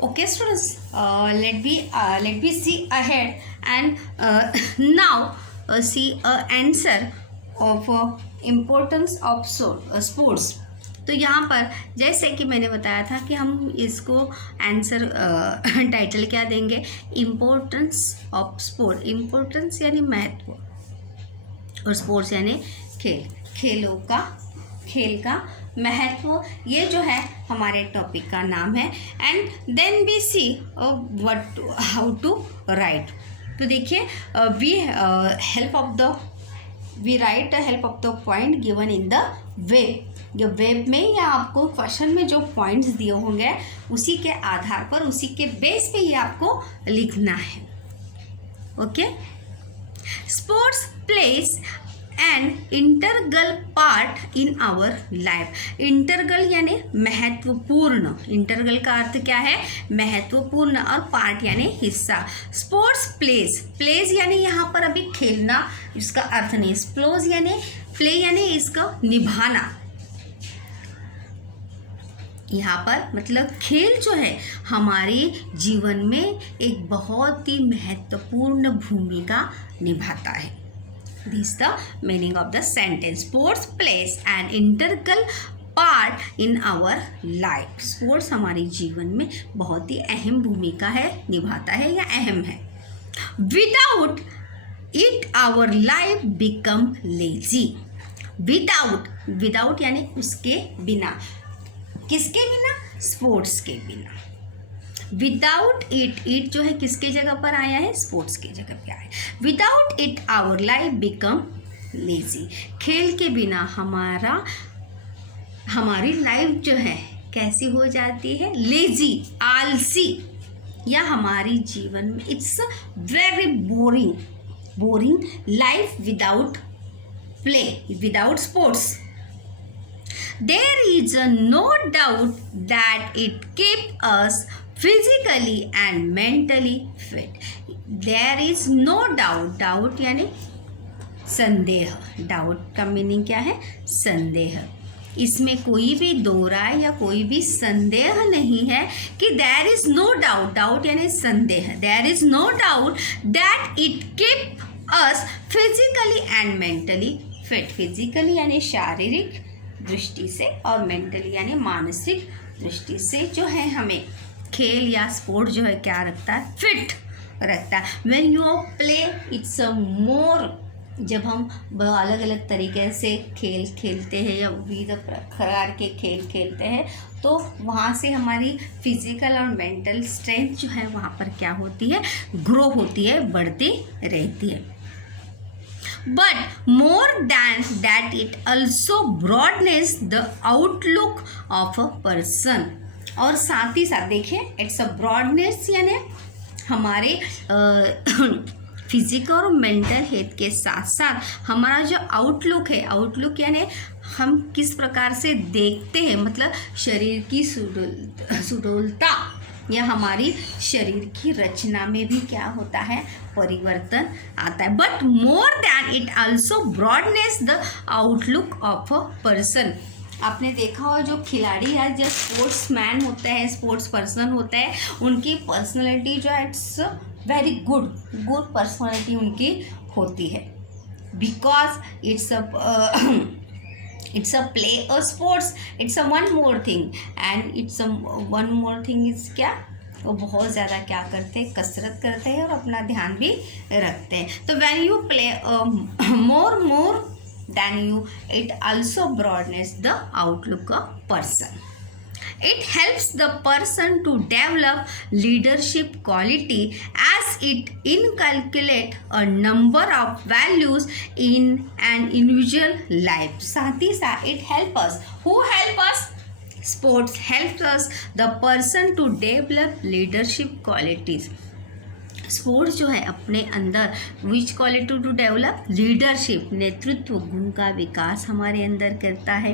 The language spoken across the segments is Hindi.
Okay, students, let me see ahead and now see answer of importance of sports. तो यहाँ पर जैसे कि मैंने बताया था कि हम इसको आंसर टाइटल क्या देंगे, इम्पोर्टेंस ऑफ स्पोर्ट। इम्पोर्टेंस यानी महत्व और स्पोर्ट्स यानी खेल का महत्व, ये जो है हमारे टॉपिक का नाम है। And then we see how to write. तो देखिए we write help of the point given in the web. जो वेब में या आपको क्वेश्चन में जो पॉइंट्स दिए होंगे उसी के आधार पर, उसी के बेस पे ये आपको लिखना है। Okay, sports place and integral part in our life. Integral यानी महत्वपूर्ण, इंटरगल का अर्थ क्या है, महत्वपूर्ण, और पार्ट यानी हिस्सा। स्पोर्ट्स प्लेस यानी यहाँ पर अभी खेलना इसका अर्थ नहीं, स्पोर्ट्स यानी प्ले यानी इसका निभाना। यहाँ पर मतलब खेल जो है हमारे जीवन में एक बहुत ही महत्वपूर्ण भूमिका निभाता है। This is the meaning of the sentence. Sports plays an integral part in our life. Sports हमारे जीवन में बहुत ही अहम भूमिका है, निभाता है या अहम है। Without it our life become lazy. Without यानी उसके बिना, किसके बिना, स्पोर्ट्स के बिना। विदाउट इट जो है किसके जगह पर आया है, स्पोर्ट्स की जगह पे आया है। Without it our life become lazy. खेल के बिना हमारी लाइफ जो है कैसी हो जाती है, लेजी, आलसी, या हमारी जीवन में it's very boring life without play, without sports. There is no doubt that it keeps us physically and mentally fit. There is no doubt यानी संदेह। डाउट का मीनिंग क्या है, संदेह। इसमें कोई भी दो राय या कोई भी संदेह नहीं है कि there is no doubt यानी संदेह। There is no doubt that it keeps us physically and mentally fit. Physically यानी शारीरिक दृष्टि से और मेंटली यानी मानसिक दृष्टि से जो है हमें खेल या स्पोर्ट जो है क्या रखता है, फिट रखता है। When you play it's a more, जब हम अलग अलग तरीके से खेल खेलते हैं या विविध प्रकार के खेल खेलते हैं तो वहाँ से हमारी फिजिकल और मेंटल स्ट्रेंथ जो है वहाँ पर क्या होती है, ग्रो होती है, बढ़ती रहती है। But more than that it also broadens the outlook of a person. और साथ ही साथ देखिए इट्स अ ब्रॉडनेस यानी हमारे फिजिकल और मेंटल हेल्थ के साथ साथ हमारा जो आउटलुक है, आउटलुक यानी हम किस प्रकार से देखते हैं, मतलब शरीर की सुडौलता या हमारी शरीर की रचना में भी क्या होता है, परिवर्तन आता है। But more than it also broadness the outlook of a person. आपने देखा हो जो खिलाड़ी है, जो स्पोर्ट्समैन होते हैं, स्पोर्ट्स पर्सन होते हैं, उनकी पर्सनैलिटी जो है इट्स वेरी गुड पर्सनैलिटी उनकी होती है। Because it's a play a sports, it's a one more thing and it's a one more thing is क्या, वो बहुत ज़्यादा क्या करते हैं, कसरत करते हैं और अपना ध्यान भी रखते हैं। तो when you play more than you, it also broadens the outlook of person. It helps the person to develop leadership quality as it inculcates a number of values in an individual life. साथ ही साथ it helps us. Who help us? Sports helps us the person to develop leadership qualities. Sports जो है अपने अंदर which quality to develop, leadership, नेतृत्व गुण का विकास हमारे अंदर करता है।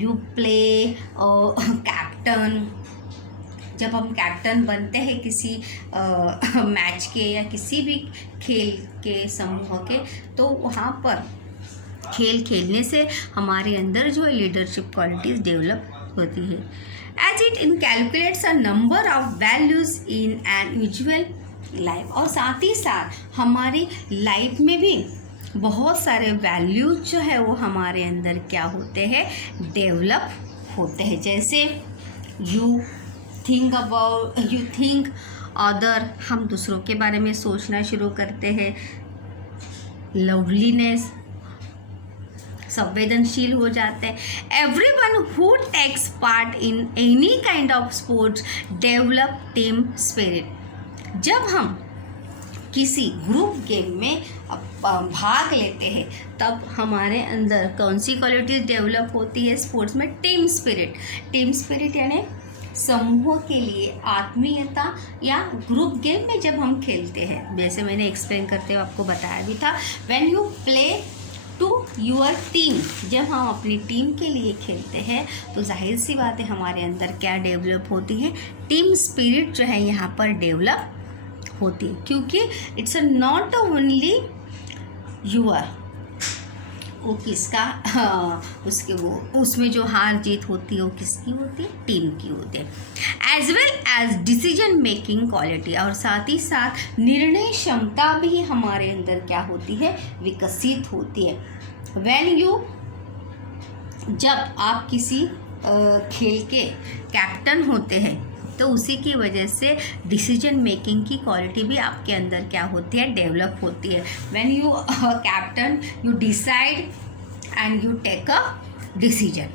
यू प्ले कैप्टन, जब हम कैप्टन बनते हैं किसी मैच के या किसी भी खेल के समूह के, तो वहाँ पर खेल खेलने से हमारे अंदर जो है लीडरशिप क्वालिटीज़ डेवलप होती है। As it inculcates a number of values in an usual life. और साथ ही साथ हमारी लाइफ में भी बहुत सारे वैल्यूज जो है वो हमारे अंदर क्या होते हैं, डेवलप होते हैं। जैसे यू थिंक अदर, हम दूसरों के बारे में सोचना शुरू करते हैं। लवलीनेस, संवेदनशील हो जाते हैं। Everyone who takes part in any kind of sports develop team spirit. जब हम किसी ग्रुप गेम में भाग लेते हैं तब हमारे अंदर कौन सी क्वालिटीज डेवलप होती है स्पोर्ट्स में? Team spirit. टीम स्पिरिट यानी समूह के लिए आत्मीयता, या ग्रुप गेम में जब हम खेलते हैं, जैसे मैंने एक्सप्लेन करते हुए आपको बताया भी था, when you play to your team, जब हम अपनी टीम के लिए खेलते हैं तो जाहिर सी बात है हमारे अंदर क्या डेवलप होती है, टीम स्पिरिट जो है यहाँ पर डेवलप होती है। क्योंकि इट्स नॉट ओनली यूर, वो किसका, उसके वो उसमें जो हार जीत होती है वो किसकी होती है, टीम की होती है। As well as decision making quality, और साथ ही साथ निर्णय क्षमता भी हमारे अंदर क्या होती है, विकसित होती है। व्हेन यू, जब आप किसी खेल के कैप्टन होते हैं तो उसी की वजह से डिसीजन मेकिंग की क्वालिटी भी आपके अंदर क्या होती है, डेवलप होती है। When you captain, you decide and you take a decision.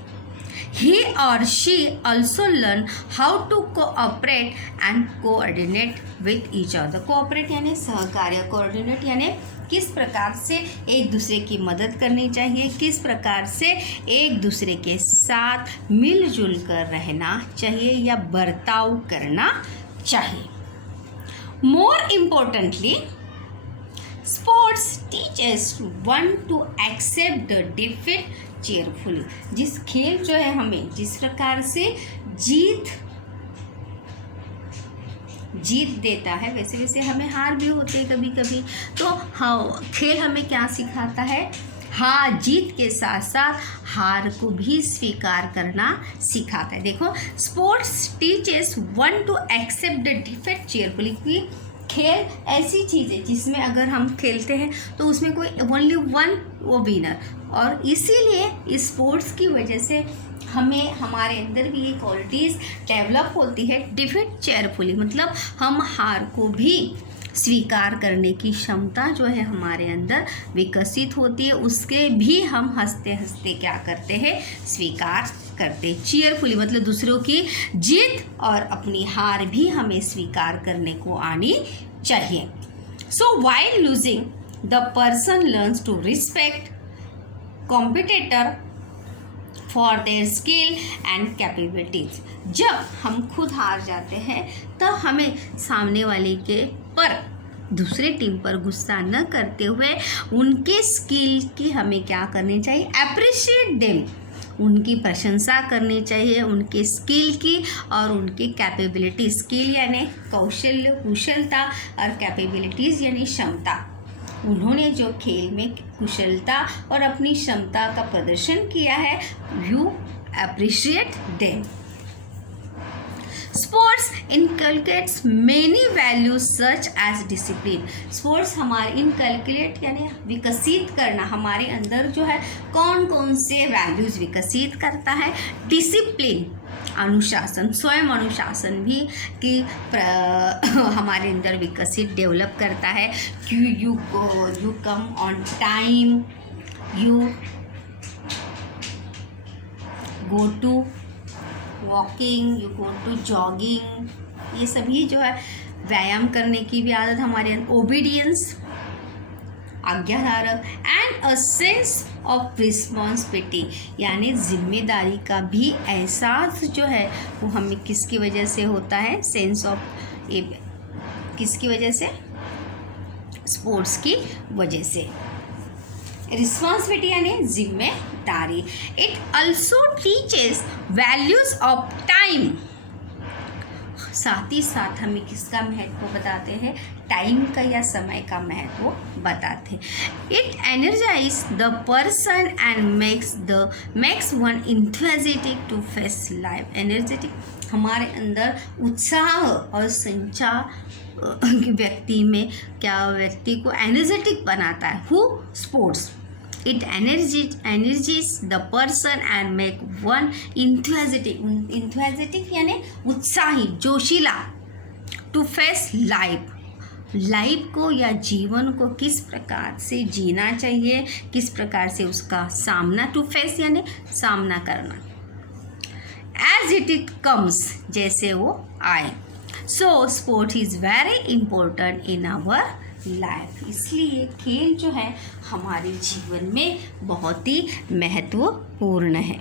He or she also learn how to cooperate and coordinate with each other. Cooperate यानी सहकार्य, coordinate यानी किस प्रकार से एक दूसरे की मदद करनी चाहिए, किस प्रकार से एक दूसरे के साथ मिलजुल कर रहना चाहिए या बर्ताव करना चाहिए। More importantly, sports teaches one to accept the defeat cheerfully. जिस खेल जो है हमें जिस प्रकार से जीत देता है, वैसे वैसे हमें हार भी होते हैं कभी कभी। तो हाँ, खेल हमें क्या सिखाता है, हाँ, जीत के साथ साथ हार को भी स्वीकार करना सिखाता है। देखो, sports teaches one to accept the defeat cheerfully. कि खेल ऐसी चीज़ है जिसमें अगर हम खेलते हैं तो उसमें कोई ओनली वन वो विनर, और इसीलिए इस स्पोर्ट्स की वजह से हमें हमारे अंदर भी ये क्वालिटीज़ डेवलप होती है। डिफीट चेयरफुली मतलब हम हार को भी स्वीकार करने की क्षमता जो है हमारे अंदर विकसित होती है, उसके भी हम हंसते हंसते क्या करते हैं, स्वीकार करते। चीयरफुली मतलब दूसरों की जीत और अपनी हार भी हमें स्वीकार करने को आनी चाहिए। So while losing the person learns to respect competitor for their skill and capabilities. जब हम खुद हार जाते हैं तो हमें सामने वाले के पर, दूसरे टीम पर गुस्सा न करते हुए उनके स्किल की हमें क्या करनी चाहिए, अप्रिशिएट देम, उनकी प्रशंसा करनी चाहिए, उनके स्किल की और उनकी कैपेबिलिटी। स्किल यानी कौशल्य, कुशलता, और कैपेबिलिटीज़ यानी क्षमता। उन्होंने जो खेल में कुशलता और अपनी क्षमता का प्रदर्शन किया है, you appreciate them. Sports inculcates many values such as discipline. Sports हमारे इनकलकुलेट यानी विकसित करना, हमारे अंदर जो है कौन कौन से वैल्यूज विकसित करता है, डिसिप्लिन अनुशासन, स्वयं अनुशासन भी कि हमारे अंदर विकसित डेवलप करता है। You come on time, you go to walking, you go to jogging, ये सभी जो है व्यायाम करने की भी आदत हमारे अंदर। ओबीडियंस आज्ञाधारक, and a sense of responsibility यानी जिम्मेदारी का भी एहसास जो है वो हमें किसकी वजह से होता है, सेंस ऑफ, किसकी वजह से, स्पोर्ट्स की वजह से। रिस्पॉन्सिबिलिटी यानी जिम्मेदारी। It also teaches values of time. साथ ही साथ हमें किसका महत्व बताते हैं, टाइम का या समय का महत्व बताते हैं। It energize the person and makes one enthusiastic to face life. Energetic हमारे अंदर उत्साह और संचार व्यक्ति में व्यक्ति को एनर्जेटिक बनाता है। Who sports it energizes the person and make one enthusiastic यानी उत्साही, जोशीला, टू फेस लाइफ को या जीवन को किस प्रकार से जीना चाहिए, किस प्रकार से उसका सामना, टू फेस यानी सामना करना, एज इट कम्स जैसे वो आए। So sport is very important in our life. इसलिए खेल जो है हमारे जीवन में बहुत ही महत्वपूर्ण है।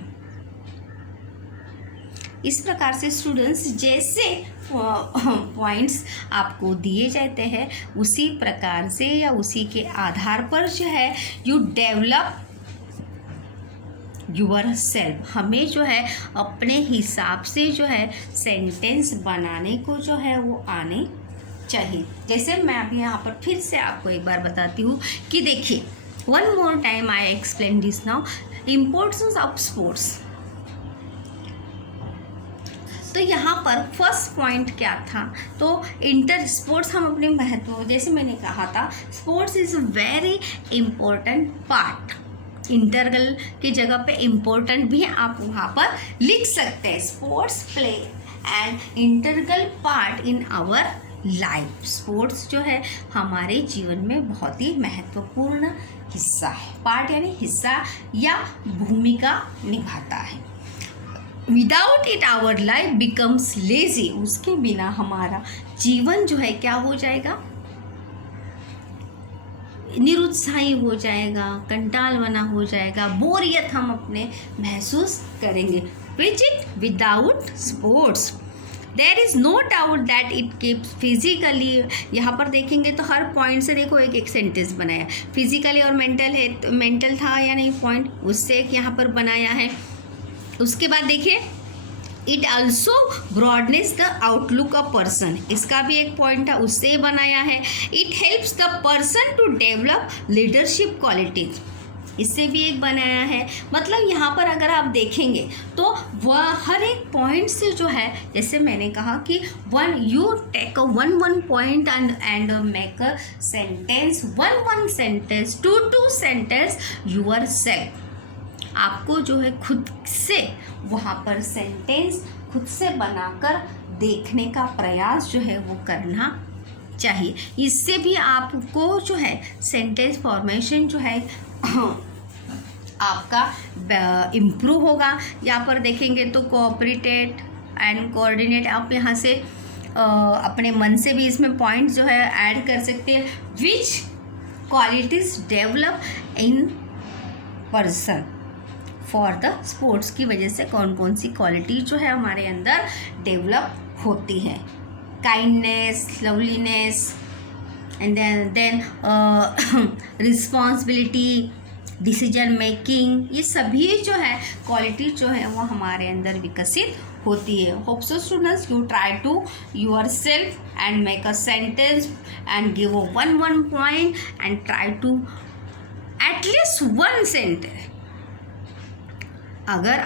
इस प्रकार से स्टूडेंट्स जैसे पॉइंट्स आपको दिए जाते हैं उसी प्रकार से या उसी के आधार पर जो है यू डेवलप यूर सेल्फ। हमें जो है अपने हिसाब से जो है सेंटेंस बनाने को जो है वो आने चाहिए। जैसे मैं अभी यहाँ पर फिर से आपको एक बार बताती हूँ कि देखिए, one more time I explain this now, importance of sports. तो यहाँ पर फर्स्ट पॉइंट क्या था, तो इंटर स्पोर्ट्स हम अपने महत्व, जैसे मैंने कहा था sports is a very important part. Integral की जगह पे इम्पोर्टेंट भी आप वहाँ पर लिख सकते हैं। Sports play and integral part in our life. Sports जो है हमारे जीवन में बहुत ही महत्वपूर्ण हिस्सा है। पार्ट यानी हिस्सा या भूमिका निभाता है। Without it our life becomes lazy. उसके बिना हमारा जीवन जो है क्या हो जाएगा, निरुत्साही हो जाएगा, कंटाल बना हो जाएगा, बोरियत हम अपने महसूस करेंगे। Without sports there is no doubt that it keeps physically. यहाँ पर देखेंगे तो हर पॉइंट से देखो एक एक सेंटेंस बनाया, फिजिकली और मेंटल है, तो मेंटल था या नहीं पॉइंट, उससे एक यहाँ पर बनाया है। उसके बाद देखिए it also broadness the outlook of person, इसका भी एक पॉइंट था, उससे बनाया है। It helps the person to develop leadership qualities, इससे भी एक बनाया है। मतलब यहाँ पर अगर आप देखेंगे तो वह हर एक पॉइंट से जो है, जैसे मैंने कहा कि you take one point and make a sentence, one sentence, two sentence yourself. आपको जो है खुद से वहाँ पर सेंटेंस खुद से बनाकर देखने का प्रयास जो है वो करना चाहिए। इससे भी आपको जो है सेंटेंस फॉर्मेशन जो है आपका इम्प्रूव होगा। यहाँ पर देखेंगे तो कोऑपरेटेड एंड कोऑर्डिनेट, आप यहाँ से अपने मन से भी इसमें पॉइंट जो है ऐड कर सकते हैं। Which qualities develop in person for the sports, की वजह से कौन कौन सी क्वालिटी जो है हमारे अंदर डेवलप होती है। Kindness, loveliness and then responsibility, decision making, ये सभी जो है क्वालिटी जो है वो हमारे अंदर विकसित होती है। Hope so students you try to yourself and make a sentence and give one point and try to at least one sentence. अगर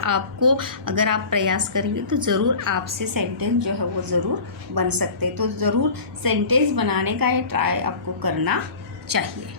आप प्रयास करेंगे तो ज़रूर आपसे सेंटेंस जो है वो ज़रूर बन सकते हैं। तो ज़रूर सेंटेंस बनाने का ये ट्राई आपको करना चाहिए।